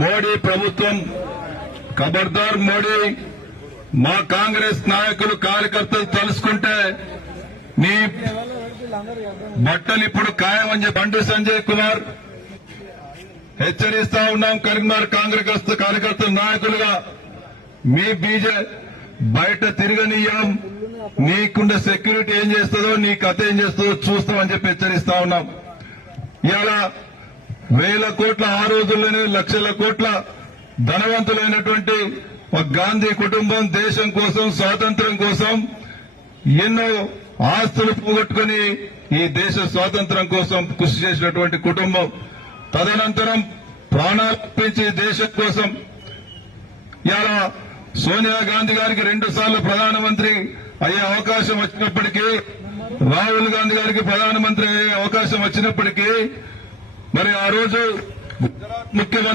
మోడీ ప్రభుత్వం ఖబర్దార్ మోడీ మా కాంగ్రెస్ నాయకులు కార్యకర్తలు తలుసుకుంటే నీ బట్టలు ఇప్పుడు ఖాయం అని చెప్పి బండి సంజయ్ కుమార్ హెచ్చరిస్తా ఉన్నాం. కరీంనగర్ కాంగ్రెస్ కార్యకర్తల నాయకులుగా మీ బీజే బయట తిరగనీయం, నీకుండే సెక్యూరిటీ ఏం చేస్తుందో నీ కథ ఏం చేస్తుందో చూస్తామని చెప్పి హెచ్చరిస్తా ఉన్నాం. ఇలా 1000 కోట్ల ఆ రోజుల్లోనే లక్షల కోట్ల ధనవంతులైనటువంటి ఒక గాంధీ కుటుంబం దేశం కోసం స్వాతంత్ర్యం కోసం ఎన్నో ఆస్తులు పోగొట్టుకుని ఈ దేశ స్వాతంత్ర్యం కోసం కృషి చేసినటువంటి కుటుంబం. తదనంతరం ప్రాణాలు అర్పించి దేశం కోసం ఇలా సోనియా గాంధీ గారికి 2 సార్లు ప్రధానమంత్రి అయ్యే అవకాశం వచ్చినప్పటికీ, రాహుల్ గాంధీ గారికి ప్రధానమంత్రి అయ్యే అవకాశం వచ్చినప్పటికీ మరి ఆ రోజు గుజరాత్ ముఖ్యమంత్రి